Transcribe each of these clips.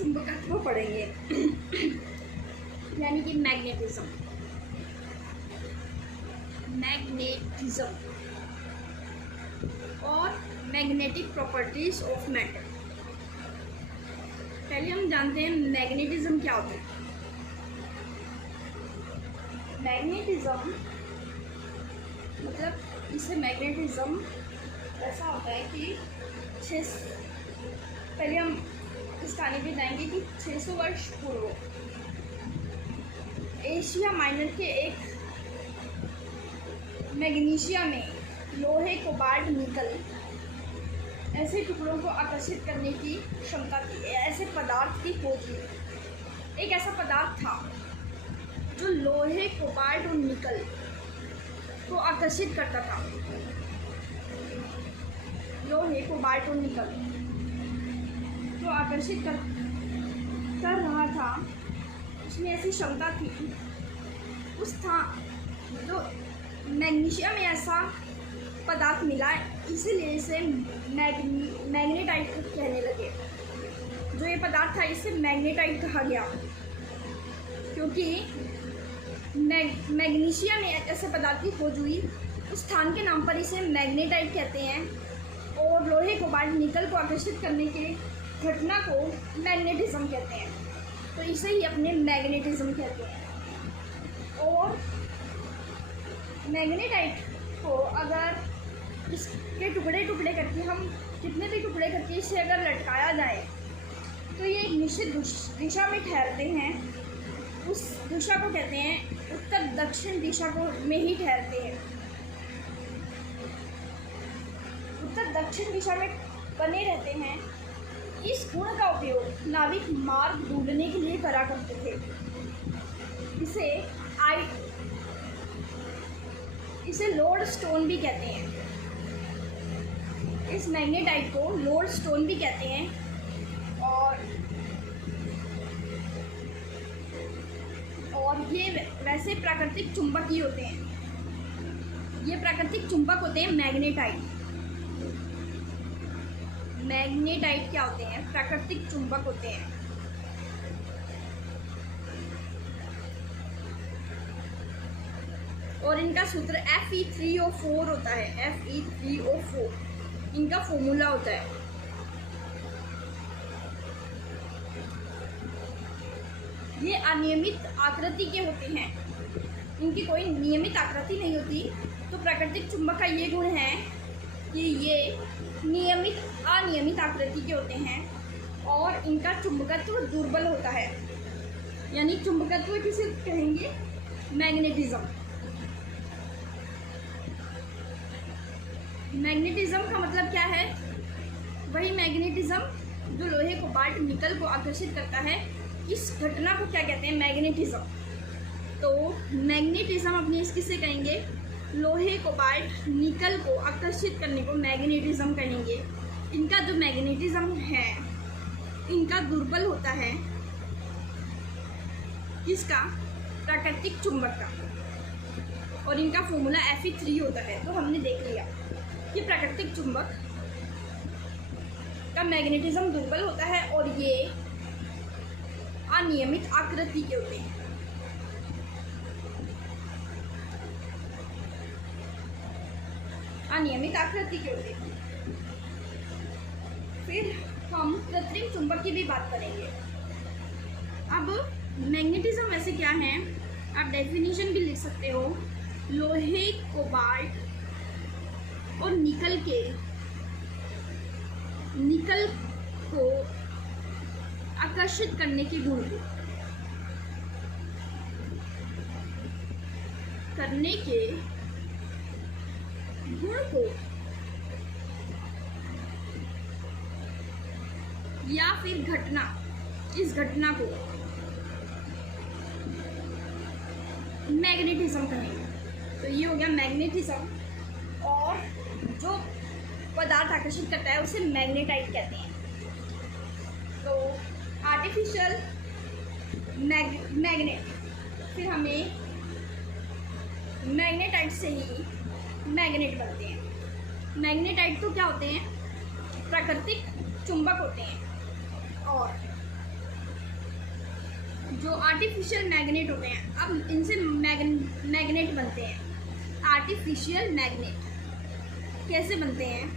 चुंबकत्व पढ़ेंगे यानी कि मैग्नेटिज्म। और मैग्नेटिक प्रॉपर्टीज ऑफ मैटर। पहले हम जानते हैं मैग्नेटिज्म क्या होता है। मैग्नेटिज्म मतलब इसे मैग्नेटिज्म ऐसा होता है कि पहले हम इस कहानी पे जाएंगे कि 600 वर्ष पूर्व एशिया माइनर के एक मैग्नीशिया में लोहे, कोबाल्ट, निकल ऐसे टुकड़ों को आकर्षित करने की क्षमता थी। ऐसे पदार्थ की खोज हुई। एक ऐसा पदार्थ था जो लोहे, कोबाल्ट और निकल को आकर्षित करता था। लोहे, कोबाल्ट और निकल को आकर्षित कर रहा था। उसमें ऐसी क्षमता थी। जो मैग्नीशिया में ऐसा पदार्थ मिला, इसीलिए इसे मैग्नेटाइट कहने लगे। जो ये पदार्थ था इसे मैग्नेटाइट कहा गया, क्योंकि मैग्नीशिया में ऐसे पदार्थ की खोज हुई। उस स्थान के नाम पर इसे मैग्नेटाइट कहते हैं। और लोहे, कोबाल्ट, निकल को आकर्षित करने के घटना को मैग्नेटिज्म कहते हैं। तो इसे ही अपने मैग्नेटिज्म कहते हैं। और मैग्नेटाइट को अगर इसके टुकड़े टुकड़े करके, हम कितने भी टुकड़े करके इसे अगर लटकाया जाए तो ये एक निश्चित दिशा में ठहरते हैं। उस दिशा को कहते हैं उत्तर दक्षिण दिशा को में ही ठहरते हैं। उत्तर दक्षिण दिशा में बने रहते हैं। इस गुण का उपयोग नाविक मार्ग ढूंढने के लिए करा करते थे। इसे लोड स्टोन भी कहते हैं। इस मैग्नेटाइट को लोड स्टोन भी कहते हैं। और ये वैसे प्राकृतिक चुंबक ही होते हैं। ये प्राकृतिक चुंबक होते हैं मैग्नेटाइट। मैग्नेटाइट क्या होते हैं? प्राकृतिक चुंबक होते हैं। और इनका सूत्र Fe3O4 होता है। Fe3O4 इनका फॉर्मूला होता है। ये अनियमित आकृति के होते हैं। इनकी कोई नियमित आकृति नहीं होती। तो प्राकृतिक चुंबक का ये गुण है कि ये अनियमित आकृति के होते हैं और इनका चुंबकत्व दुर्बल होता है। यानी चुंबकत्व किसे कहेंगे? मैग्नेटिज्म। मैग्नेटिज्म का मतलब क्या है? वही मैग्नेटिज्म जो लोहे, कोबाल्ट, निकल को आकर्षित करता है। इस घटना को क्या कहते हैं? मैग्नेटिज्म। तो मैग्नेटिज्म अपनी किससे कहेंगे? लोहे, कोबाल्ट, निकल को आकर्षित करने को मैग्नेटिज्म कहेंगे। इनका जो मैग्नेटिज्म है इनका दुर्बल होता है। किसका? प्राकृतिक चुंबक का। और इनका फॉर्मूला Fe3 होता है। तो हमने देख लिया कि प्राकृतिक चुंबक का मैग्नेटिज्म दुर्बल होता है और ये अनियमित आकृति के होते हैं। अनियमित आकृति के होते हैं। फिर हम कृत्रिम चुंबक की भी बात करेंगे। अब मैग्नेटिज्म वैसे क्या है? आप डेफिनेशन भी लिख सकते हो। लोहे, कोबाल्ट और निकल को आकर्षित करने के गुण को या फिर इस घटना को मैग्नेटिज्म कहेंगे। तो ये हो गया मैग्नेटिज्म। और जो पदार्थ आकर्षित करता है उसे मैग्नेटाइट कहते हैं। तो आर्टिफिशियल मैग्नेट, फिर हमें मैग्नेटाइट से ही मैग्नेट बनते हैं। मैग्नेटाइट तो क्या होते हैं? प्राकृतिक चुंबक होते हैं। और जो आर्टिफिशियल मैग्नेट होते हैं, अब इनसे मैग्नेट बनते हैं। आर्टिफिशियल मैग्नेट कैसे बनते हैं?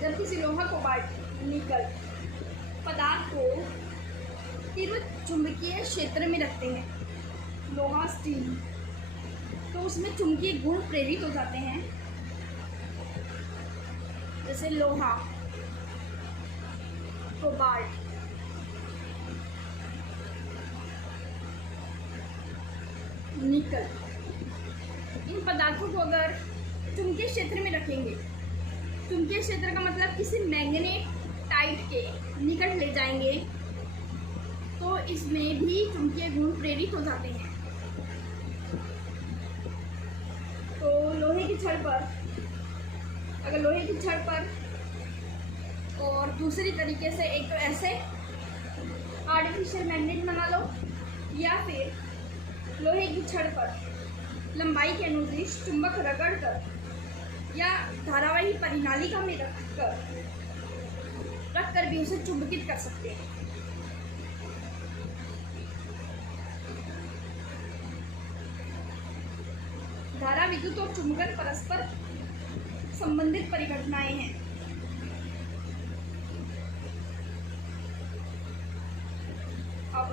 जब किसी लोहा कोबाल्ट निकल पदार्थ को तीव्र चुंबकीय क्षेत्र में रखते हैं, लोहा स्टील, तो उसमें चुंबकीय गुण प्रेरित हो जाते हैं। जैसे लोहा, कोबाल्ट, निकल, इन पदार्थों को अगर चुंबकीय क्षेत्र में रखेंगे, चुंबकीय क्षेत्र का मतलब किसी मैग्नेटाइट के निकट ले जाएंगे, तो इसमें भी चुंबकीय गुण प्रेरित हो जाते हैं। तो लोहे की छड़ पर, अगर लोहे की छड़ पर, और दूसरी तरीके से एक तो ऐसे आर्टिफिशियल मैग्नेट बना लो, या फिर लोहे की छड़ पर लंबाई के अनुदिश चुंबक रगड़ कर या धारावाही परिनालिका में रख कर भी उसे चुंबकित कर सकते हैं। धारा, विद्युत और चुंबकन परस्पर संबंधित परिघटनाएं हैं। अब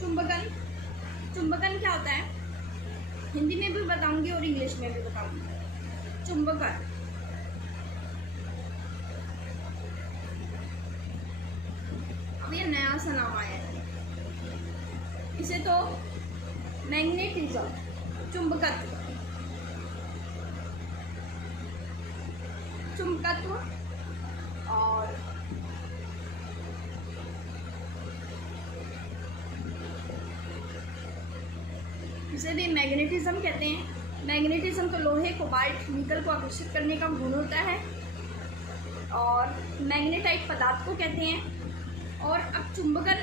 चुंबकन क्या होता है? हिंदी में भी बताऊंगी और इंग्लिश में भी बताऊंगी। चुंबकन अब ये नया सा नाम आया है, इसे तो मैग्नेटिज्म, चुंबकत्व और इसे भी मैग्नेटिज्म कहते हैं। मैग्नेटिज्म तो लोहे, कोबाल्ट, निकल को आकर्षित करने का गुण होता है और मैग्नेटाइट पदार्थ को कहते हैं। और अब चुंबकन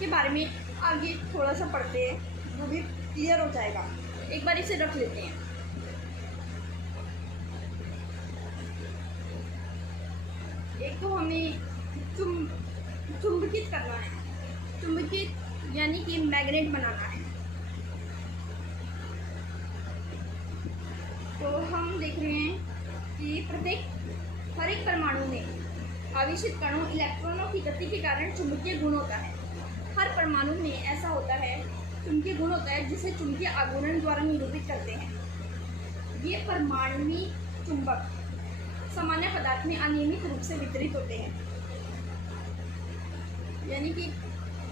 के बारे में आगे थोड़ा सा पढ़ते हैं, वो भी क्लियर हो जाएगा। एक बार इसे रख लेते हैं। एक तो हमें चुंबकित करना है, चुंबकित यानी कि मैग्नेट बनाना है। तो हम देख रहे हैं कि हर एक परमाणु में आवेशित कणों, इलेक्ट्रॉनों की गति के कारण चुंबकीय गुण होता है। हर परमाणु में ऐसा होता है, चुंबकीय गुण होता है, जिसे चुंबकीय आघूर्ण द्वारा निरूपित करते हैं। ये परमाणुवी चुंबक सामान्य पदार्थ में अनियमित रूप से वितरित होते हैं। यानी कि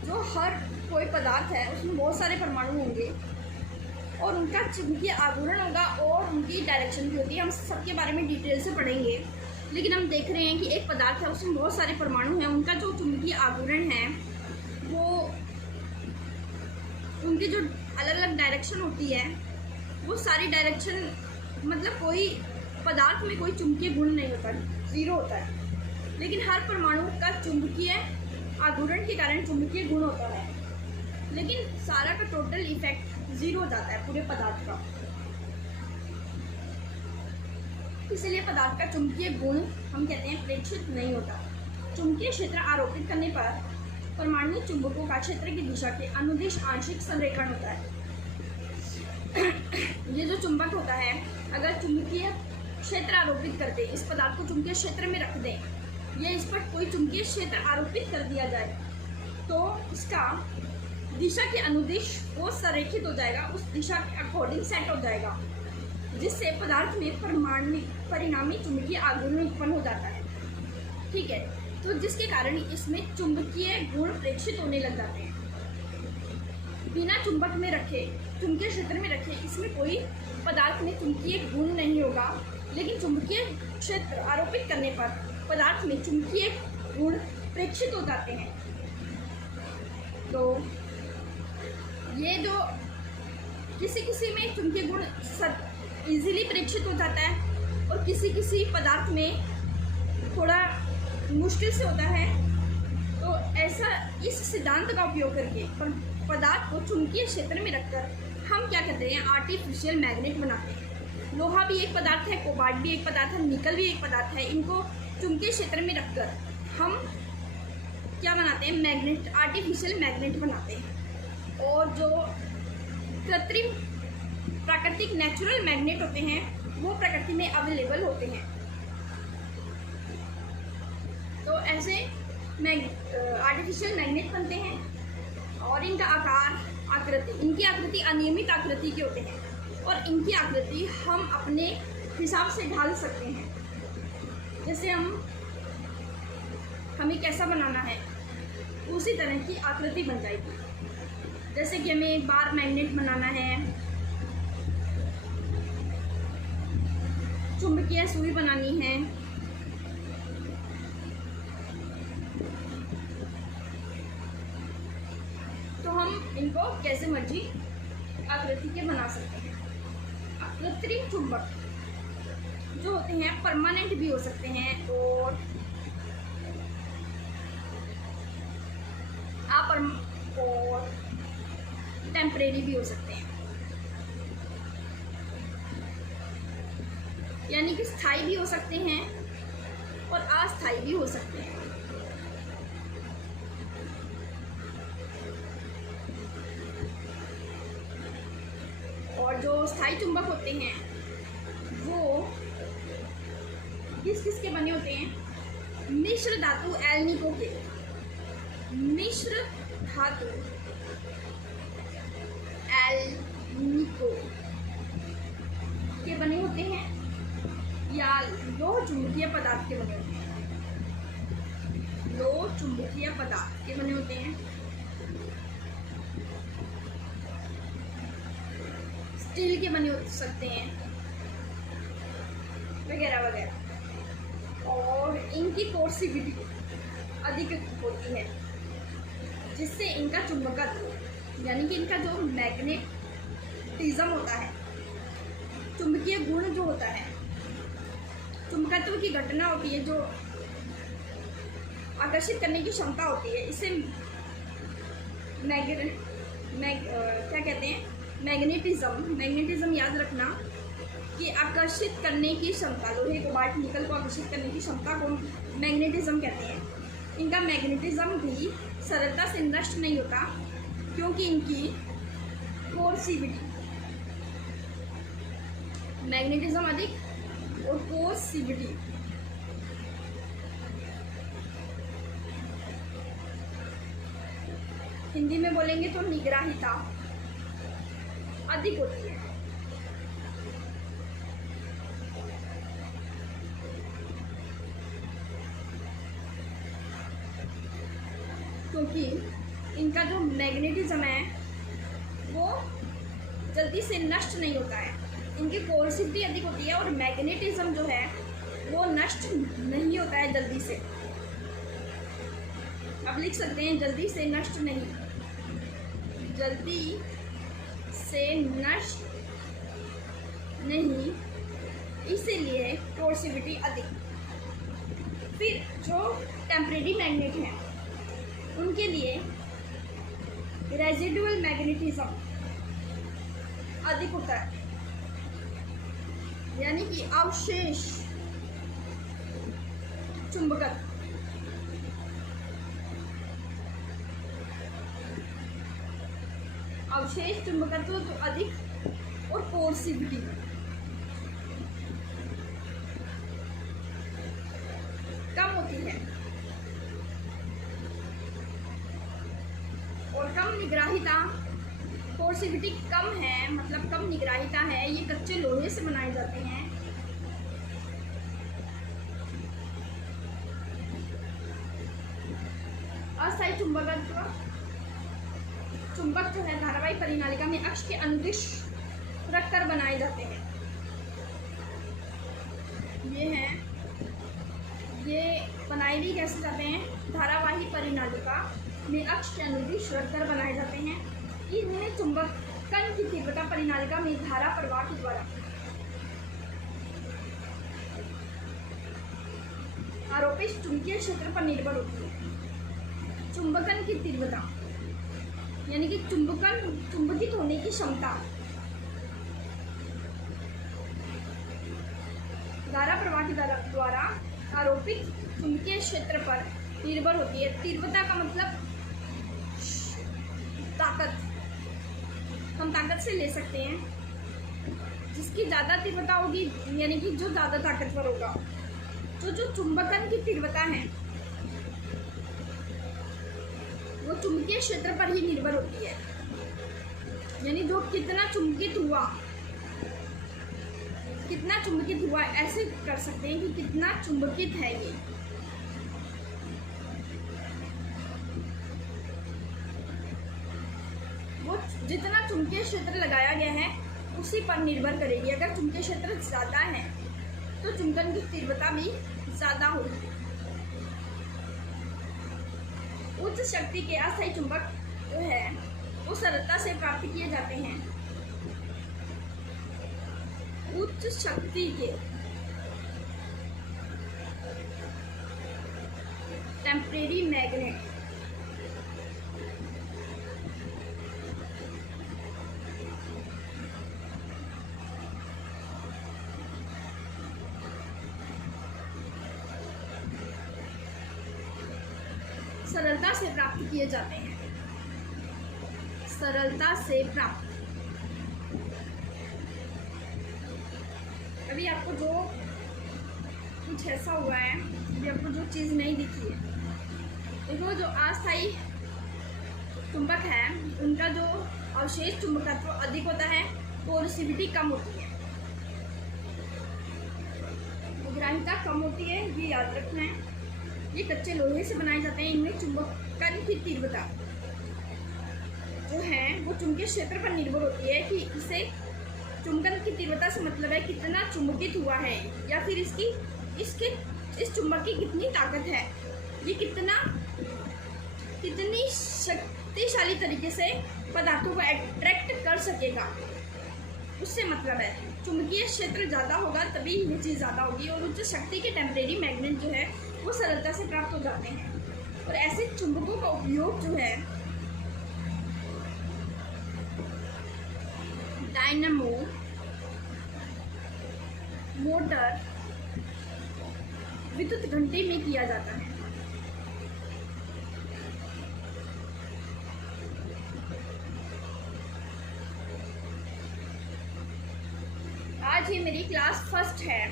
जो हर कोई पदार्थ है उसमें बहुत सारे परमाणु होंगे और उनका चुंबकीय आघूर्ण होगा और उनकी डायरेक्शन भी होती है। हम सबके बारे में डिटेल से पढ़ेंगे, लेकिन हम देख रहे हैं कि एक पदार्थ है, उसमें बहुत सारे परमाणु हैं, उनका जो चुंबकीय आघूर्ण है वो उनकी जो अलग अलग डायरेक्शन होती है, वो सारी डायरेक्शन, मतलब कोई पदार्थ में कोई चुंबकीय गुण नहीं होता, जीरो होता है। लेकिन हर परमाणु का चुंबकीय आघूर्ण के कारण चुंबकीय गुण होता है, लेकिन सारा का टोटल इफेक्ट जीरो हो जाता है पूरे पदार्थ का। इसलिए पदार्थ का चुंबकीय गुण हम कहते हैं प्रेक्षित नहीं होता। चुंबकीय क्षेत्र आरोपित करने पर परमाणु चुंबकों का क्षेत्र की दिशा के अनुदिश आंशिक संरेखण होता है। ये जो चुंबक होता है, अगर चुंबकीय क्षेत्र आरोपित करते, इस पदार्थ को चुंबकीय क्षेत्र में रख दें या इस पर कोई चुंबकीय क्षेत्र आरोपित कर दिया जाए, तो इसका दिशा के अनुदिश वो संरेखित हो जाएगा, उस दिशा के अकॉर्डिंग सेट हो जाएगा, जिससे पदार्थ में परिणामी चुंबकीय आघूर्ण उत्पन्न हो जाता है। ठीक है, तो जिसके कारण इसमें चुंबकीय गुण प्रेक्षित होने लग जाते हैं। बिना चुंबक में रखे, चुंबकीय क्षेत्र में रखे, इसमें कोई पदार्थ में चुंबकीय गुण नहीं होगा, लेकिन चुंबकीय क्षेत्र आरोपित करने पर पदार्थ में चुंबकीय गुण प्रेक्षित हो जाते हैं। तो ये जो किसी में चुंबकीय गुण इजीली प्रेक्षित हो जाता है और किसी पदार्थ में थोड़ा मुश्किल से होता है। तो ऐसा इस सिद्धांत का उपयोग करके पदार्थ को चुंबकीय क्षेत्र में रखकर हम क्या करते हैं, आर्टिफिशियल मैग्नेट बनाते हैं। लोहा भी एक पदार्थ है, कोबाल्ट भी एक पदार्थ है, निकल भी एक पदार्थ है। इनको चुंबकीय क्षेत्र में रखकर हम क्या बनाते हैं, मैग्नेट, आर्टिफिशियल मैग्नेट बनाते हैं। और जो कृत्रिम प्राकृतिक नेचुरल मैग्नेट होते हैं वो प्रकृति में अवेलेबल होते हैं। तो ऐसे आर्टिफिशियल मैग्नेट बनते हैं और इनका इनकी आकृति अनियमित आकृति के होते हैं और इनकी आकृति हम अपने हिसाब से ढाल सकते हैं। जैसे हमें कैसा बनाना है उसी तरह की आकृति बन जाएगी। जैसे कि हमें एक बार मैग्नेट बनाना है, चुंबकीय सुई बनानी है, तो हम इनको कैसे मर्जी आकृति के बना सकते हैं। कृत्रिम चुंबक जो होते हैं परमानेंट भी हो सकते हैं और टेम्परेरी भी हो सकते हैं, यानी कि स्थायी भी हो सकते हैं और अस्थायी भी हो सकते हैं। और जो स्थायी चुंबक होते हैं वो किस के बने होते हैं, मिश्र धातु एल्निको के, मिश्र धातु एल्निको के बने होते हैं या लोह चुंबकीय पदार्थ के बने होते हैं, लोह चुंबकीय पदार्थ के बने होते हैं, स्टील के बने हो सकते हैं वगैरह वगैरह। और इनकी कोर्सिविटी अधिक होती है जिससे इनका चुंबकत्व यानी कि इनका जो मैग्नेटिज्म होता है, चुंबकीय गुण जो होता है, चुंबकत्व की घटना होती है, जो आकर्षित करने की क्षमता होती है, इसे क्या कहते हैं, मैग्नेटिज्म याद रखना कि आकर्षित करने की क्षमता, लोहे कोबाल्ट निकल को आकर्षित करने की क्षमता को मैग्नेटिज्म कहते हैं। इनका मैग्नेटिज्म भी सरलता से नष्ट नहीं होता क्योंकि इनकी कोर्सिविटी, मैग्नेटिज्म अधिक और कोर्सिविटी हिंदी में बोलेंगे तो निग्राहिता अधिक होती है। क्योंकि इनका जो मैग्नेटिज्म है वो जल्दी से नष्ट नहीं होता है, इनकी कोर्सिविटी अधिक होती है और मैग्नेटिज्म जो है वो नष्ट नहीं होता है जल्दी से। अब लिख सकते हैं जल्दी से नष्ट नहीं, जल्दी से नष्ट नहीं, इसीलिए कोर्सिविटी अधिक। फिर जो टेम्परेरी मैग्नेट हैं उनके लिए रेजिडुअल मैग्नेटिज्म अधिक होता है, यानी कि अवशेष चुंबकत्व। अवशेष चुंबकत्व तो अधिक और कोर्सिविटी कम होती है और कम निग्राहिता। कोर्सिविटी कम है मतलब कम निग्राहिता है, ये कच्चे लोहे से बनाए जाते हैं। अस्थायी चुंबकत्व, चुंबक जो है धारावाही परिनालिका में अक्ष के अनुदिश रखकर बनाए जाते हैं। ये बनाए भी कैसे जाते हैं, धारावाही परिनालिका में अक्ष के अनुदिश रखकर बनाए जाते हैं। इन्हें चुंबकन की तीव्रता परिनालिका में धारा प्रवाह के द्वारा आरोपित चुंबकीय क्षेत्र पर निर्भर होती है। चुंबकन की तीव्रता यानी कि चुंबकित होने की क्षमता धारा प्रवाह के द्वारा आरोपित चुंबकीय क्षेत्र पर निर्भर होती है। तीव्रता का मतलब ताकत, हम ताकत से ले सकते हैं। जिसकी ज़्यादा तीव्रता होगी यानी कि जो ज़्यादा ताकतवर होगा। तो जो चुंबकन की तीव्रता है वो चुंबकीय क्षेत्र पर ही निर्भर होती है, यानी जो कितना चुंबकित हुआ ऐसे कर सकते हैं कि कितना चुंबकित है ये। वो जितना चुंबकीय क्षेत्र लगाया गया है उसी पर निर्भर करेगी। अगर चुंबकीय क्षेत्र ज़्यादा है तो चुंबकन की तीव्रता भी ज़्यादा होगी। उच्च शक्ति के अस्थायी चुंबक जो है वो सरलता से प्राप्त किए जाते हैं। उच्च शक्ति के टेम्परेरी मैग्नेट सरलता से प्राप्त किए जाते हैं। सरलता से प्राप्त। अभी आपको जो कुछ ऐसा हुआ है, अभी आपको जो चीज़ नहीं दिखी है, देखो जो अस्थायी चुंबक है उनका जो अवशेष चुंबकत्व अधिक होता है, पोरोसिविटी कम होती है, ग्राहिता कम होती है, ये याद रखना है। ये कच्चे लोहे से बनाए जाते हैं। इनमें चुंबकन की तीव्रता जो है वो चुंबकीय क्षेत्र पर निर्भर होती है कि इसे चुंबकन की तीव्रता से मतलब है कितना चुंबकित हुआ है, या फिर इस चुंबक की कितनी ताकत है, ये कितनी शक्तिशाली तरीके से पदार्थों को अट्रैक्ट कर सकेगा, उससे मतलब है। चुंबकीय क्षेत्र ज़्यादा होगा तभी ये चीज़ ज़्यादा होगी। और उच्च शक्ति के टेम्परेरी मैग्नेट जो है वो सरलता से प्राप्त हो जाते हैं। और ऐसे चुंबकों का उपयोग जो है डायनामो, मोटर, विद्युत घंटे में किया जाता है। आज ये मेरी क्लास फर्स्ट है,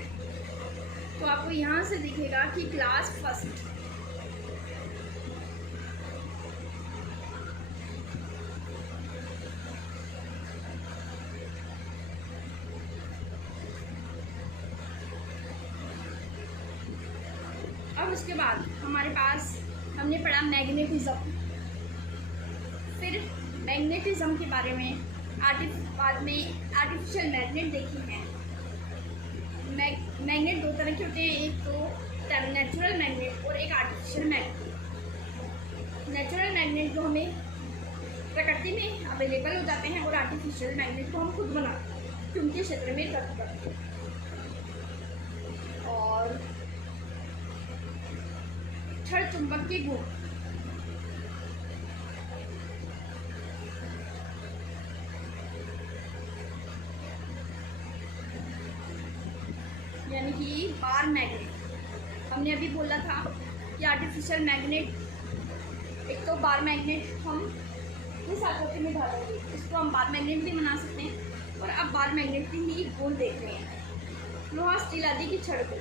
तो आपको यहाँ से दिखेगा कि क्लास फर्स्ट। अब उसके बाद हमारे पास हमने पढ़ा मैग्नेटिज्म। फिर मैग्नेटिज्म के बारे में बाद में आर्टिफिशियल मैग्नेट देखी हैं। मैग्नेट दो तरह के होते हैं, एक तो नेचुरल मैग्नेट और एक आर्टिफिशियल मैग्नेट। नेचुरल मैग्नेट जो हमें प्रकृति में अवेलेबल हो जाते हैं, और आर्टिफिशियल मैग्नेट को हम खुद बनाते हैं चुंबकीय क्षेत्र में प्राप्त करते हैं। और क्षण चुंबक के गुण, यानी कि बार मैग्नेट। हमने अभी बोला था कि आर्टिफिशियल मैग्नेट, एक तो बार मैग्नेट हम इस आकृति में डालेंगे, इसको हम बार मैग्नेट भी बना सकते हैं। और अब बार मैग्नेट की ही गुण देख रहे हैं। लोहा, स्टील आदि की छड़ को